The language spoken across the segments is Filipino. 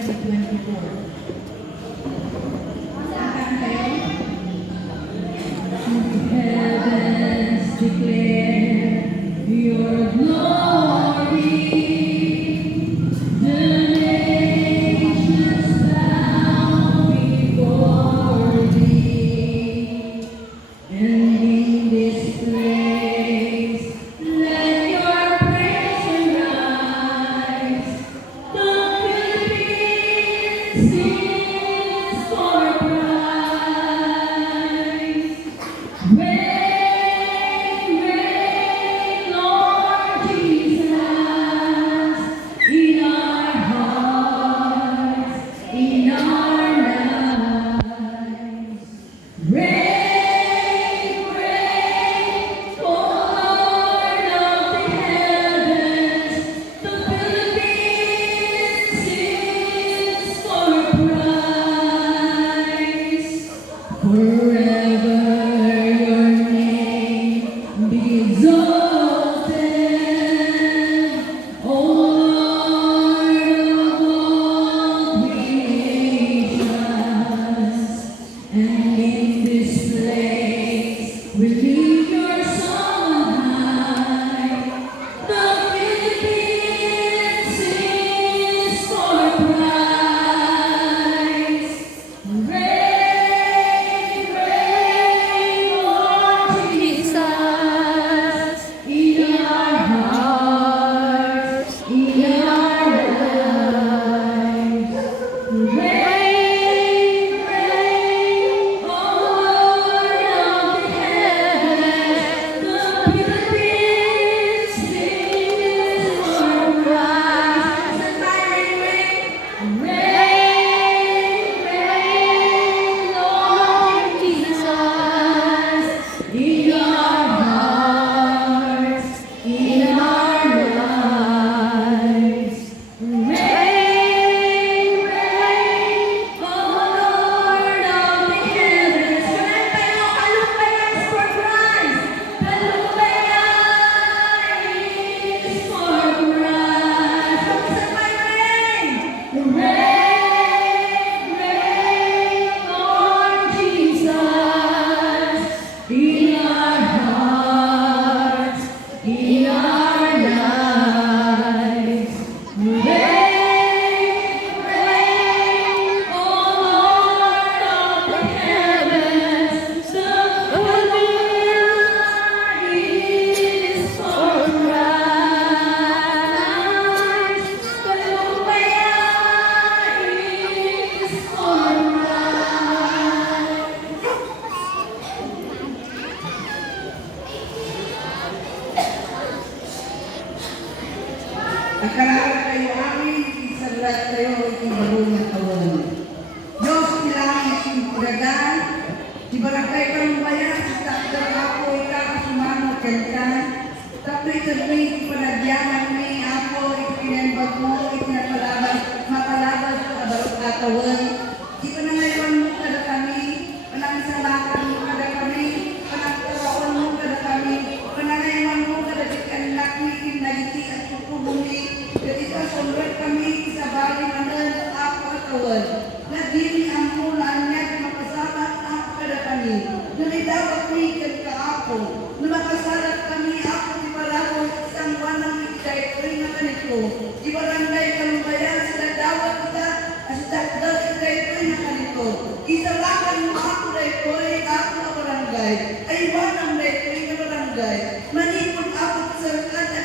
2024. Saan kayo? Heavens declare your glory. The nations bow before thee. And in this place, let your praise arise. The Philippines sings for praise. Reign, reign, Lord Jesus, in our hearts, in our lives. Reign, reign, O Lord of the heavens, the Philippines sings for praise. Forever your name be exalted, O Lord of all creations. And in this place we lift your song high. The Philippines sings for praise. Reign, reign, Lord Jesus, in our hearts, in our lives. Reign, reign, O Lord of the heavens, the Philippines sings for praise. Reign, reign, Lord Jesus, in our hearts, in our lives. Reign, reign, O Lord of the heavens. Kailan tayo kalumpayan for Christ? Kalumpayan is for Christ. Sabay reign! Reign, reign, Lord Jesus, in our hearts, in our lives. Reign, reign, O Lord of the heavens, the Philippines is for Christ. Kalumpayan is for Christ. Nagkaraang kayo amin, isaglat kayo itong bagong na taon. Diyos nilang isimpuragan, ibarangay kalumbayan, sa takdal ako, ikakasumano kentan, tapos ito'y ipanagyaman ni ako, ipinembag mo, ipinapalabas, mapalabas sa abarot katawan. Ipanangayon mo kada kami, panangisalakan mo kada kami, panagkaraon mo kada kami, panangayon mo kada anak ni kinagiti at bumi, ketika sumber kami sa bali manan ako katawan. Nagdiri ang mula niya makasabat ako kada kami. Nalidawat ni ka ako. Na makasalat kami ako di palako isang wanang ikay rin na kanito. Di barangay kalumbayan sila dawat kita as takdal ikay rin na kanito. Isalakan mo ako dahil ako na barangay. Ay wanang dahil na barangay. Manipod ako sa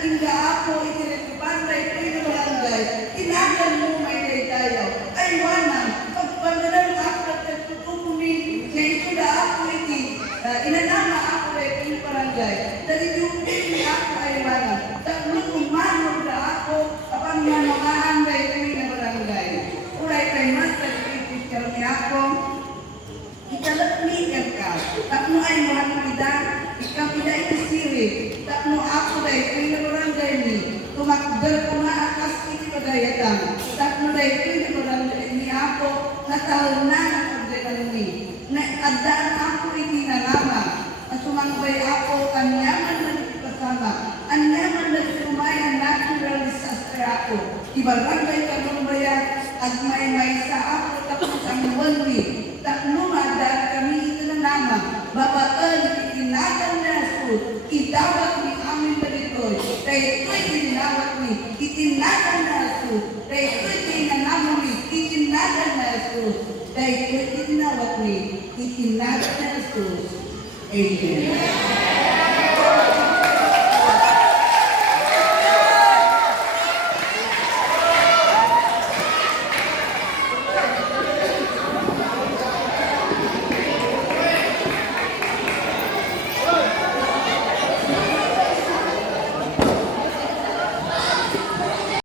hingga ako itinagpapantay ko yung barangay, tinagal mo may daydayaw. Ay wanang, pagpandalan ako at nagtutukunin, na ito na ako inanama ako na yung barangay. Dali yung ni ako ay wanang, tatlong umano na ako, kapag manamaan na ito yung barangay. Ulay kay mas, nagpipis kami ako, italakmikan ka, tatlo ay mahangidan, ikaw pinay isiri, tatlo ako dahil kung na barangay ni, tumakdal ko na akas iti padayatan, tatlo dahil kung na barangay ni ako, natahal na ang pagdagan ni, na adaan ako iti nangama, at sumangbay ako, kanyaman na kasama, anyaman na sumay ang natural disaster ako, ibarangay ka nung bayan, at may Wenwi, taklumadan kami itinanama, babaan itinagan na su, idawat ni amin balitoy, kaya ito'y itinawat ni, itinagan na su, kaya ito'y itinanamo ni, itinagan na su, kaya ito'y itinawat ni, itinagan na su. Amen.